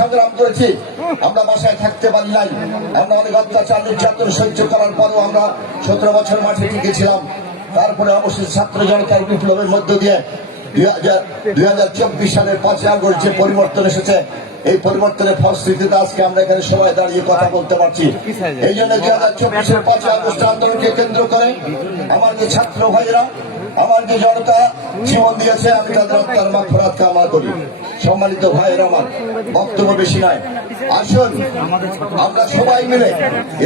সংগ্রাম করেছি, আমরা বাসায় থাকতে পারি নাই। আমরা অনেক অত্যাচার নির্যাতন সহ্য করার পরও আমরা 17 বছর মাঠে টিকেছিলাম। তারপরে অবশেষে ছাত্র জনতার বিপ্লবের মধ্য দিয়ে 2024 সালের 5ই আগস্ট যে পরিবর্তন এসেছে, এই পরিবর্তনের ফলশ্রুতিতে আজকে আমরা এখানে সবাই দাঁড়িয়ে কথা বলতে পারছি। এই জন্য 2024-এর 5ই আগস্ট আন্দোলনকে কেন্দ্র করে আমার যে ছাত্র ভাইয়েরা, আমার যে জনতা জীবন দিয়েছে, আমি তাদের আত্মার মাগফিরাত কামনা করি। সম্মানিত ভাইয়েরা, আমার বক্তব্য বেশি নয়, আসুন আমরা সবাই মিলে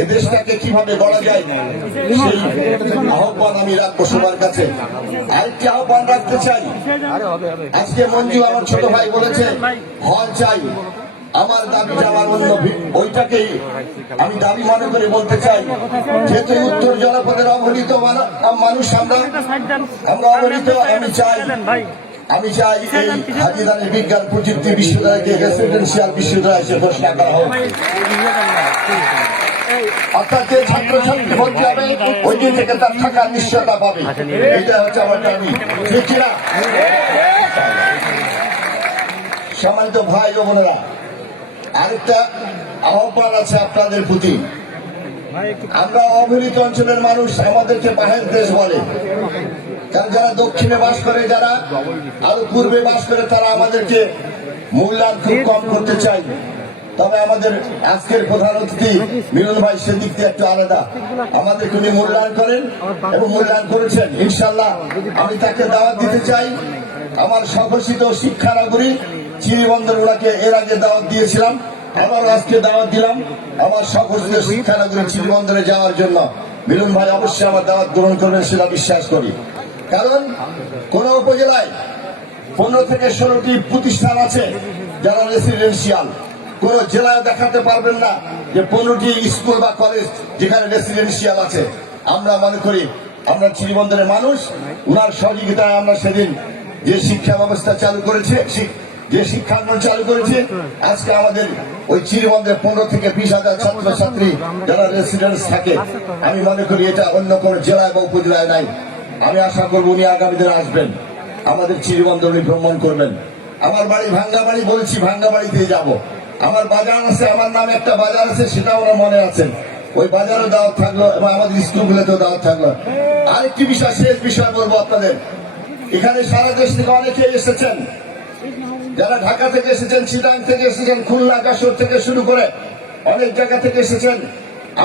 এ দেশটাকে কিভাবে গড়া যায় সেই আহ্বান আমি রাখবো সবার কাছে। আরেকটি আহ্বান রাখতে চাই, আজকে মঞ্জু আমার ছোট ভাই বলেছে হল চাই, আমার দাবিটা আমার অন্য, ওইটাকেই আমি দাবি মনে করে বলতে চাই। যেহেতু উত্তর জনপদের অবহেলিত মানুষ আমরা অবহেলিত, আমি চাই এই হাজীদানি বিজ্ঞান প্রযুক্তি বিশ্ববিদ্যালয়কে রেসিডেন্সিয়াল বিশ্ববিদ্যালয় হিসেবে ঘোষণা করা হোক। অর্থাৎ যে ছাত্রছাত্রী ভর্তি হবে ওই দিন থেকে তার থাকার নিশ্চয়তা পাবে। এটা হচ্ছে আমার দাবি, ঠিক কিনা? সম্মানিত ভাই ও বোনেরা, আরেকটা আহ্বান আছে আপনাদের প্রতি। আমরা অবহেলিত অঞ্চলের মানুষ, আমাদেরকে বাহির দেশ বলে, কারণ যারা দক্ষিণে বাস করে, যারা আরো পূর্বে বাস করে, তারা আমাদেরকে মূল্যায়ন খুব কম করতে চায়। তবে আমাদের আজকের প্রধান অতিথি মিলন ভাই সেদিক দিয়ে একটু আলাদা, আমাদেরকে উনি মূল্যায়ন করেন এবং মূল্যায়ন করেছেন। ইনশাল্লাহ আমি তাকে দাওয়াত দিতে চাই। আমার স্বঘোষিত শিক্ষানগরী চিরিবন্দর ওনাকে এর আগে দাওয়াত দিয়েছিলাম, আবার আজকে দাওয়াত দিলাম আমার স্বঘোষিত শিক্ষানগরী চিরিবন্দরে যাওয়ার জন্য। মিলন ভাই অবশ্যই আমার দাওয়াত গ্রহণ করবেন সেটা বিশ্বাস করি। কারণ কোন উপজেলায় 15 থেকে 16টি প্রতিষ্ঠান আছে যারা রেসিডেন্সিয়াল। কোন জেলায় দেখাতে পারবেন না যে 15টি স্কুল বা কলেজ যেখানে রেসিডেন্সিয়াল আছে। আমরা মনে করি আমরা চিরিবন্দরের মানুষ, উনার সহযোগিতায় আমরা সেদিন যে শিক্ষা ব্যবস্থা চালু করেছে, যে শিক্ষাঙ্গন চালু করেছে, আজকে আমাদের ওই চিরিবন্দরে 15 থেকে 20,000 ছাত্রছাত্রী যারা রেসিডেন্স থাকে। আমি মনে করি এটা অন্য কোনো জেলায় বা উপজেলায় নাই। আমি আশা করবো উনি আগামী দিনে আসবেন, আমাদের চিরিবন্দর উনি ভ্রমণ করবেন। আমার বাড়ি ভাঙ্গাবাড়ি, বলেছি ভাঙ্গাবাড়িতে যাব। আমার বাজার আছে, আমার নামে একটা বাজার আছে, সেটা ওরা মনে আছেন, ওই বাজারও দাওয়াত থাকলো এবং আমাদের স্কুলগুলোতেও দাওয়াত থাকলো। আরেকটি বিষয়, শেষ বিষয় বলবো আপনাদের, এখানে সারা দেশ থেকে অনেকেই এসেছেন, যারা ঢাকা থেকে এসেছেন, চিটাং থেকে এসেছেন, খুলনা যশোর থেকে শুরু করে অনেক জায়গা থেকে এসেছেন।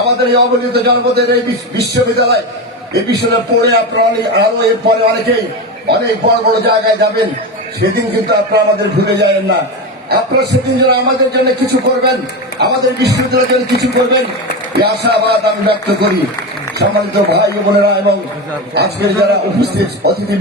আমাদের এই অবহেলিত জনপদের এই বিশ্ববিদ্যালয়, এই বিশ্ববিদ্যালয় পড়ে আপনারা আরো এরপরে অনেকেই অনেক বড় বড় জায়গায় যাবেন। সেদিন কিন্তু আপনারা আমাদের ভুলে যাবেন না। আপনারা সেদিন যারা আমাদের জন্য কিছু করবেন, আমাদের বিশ্ববিদ্যালয়ের জন্য কিছু করবেন, এই আশাবাদ আমি ব্যক্ত করি। সম্মানিত ভাই বোনেরা এবং আজকের যারা উপস্থিত অতিথি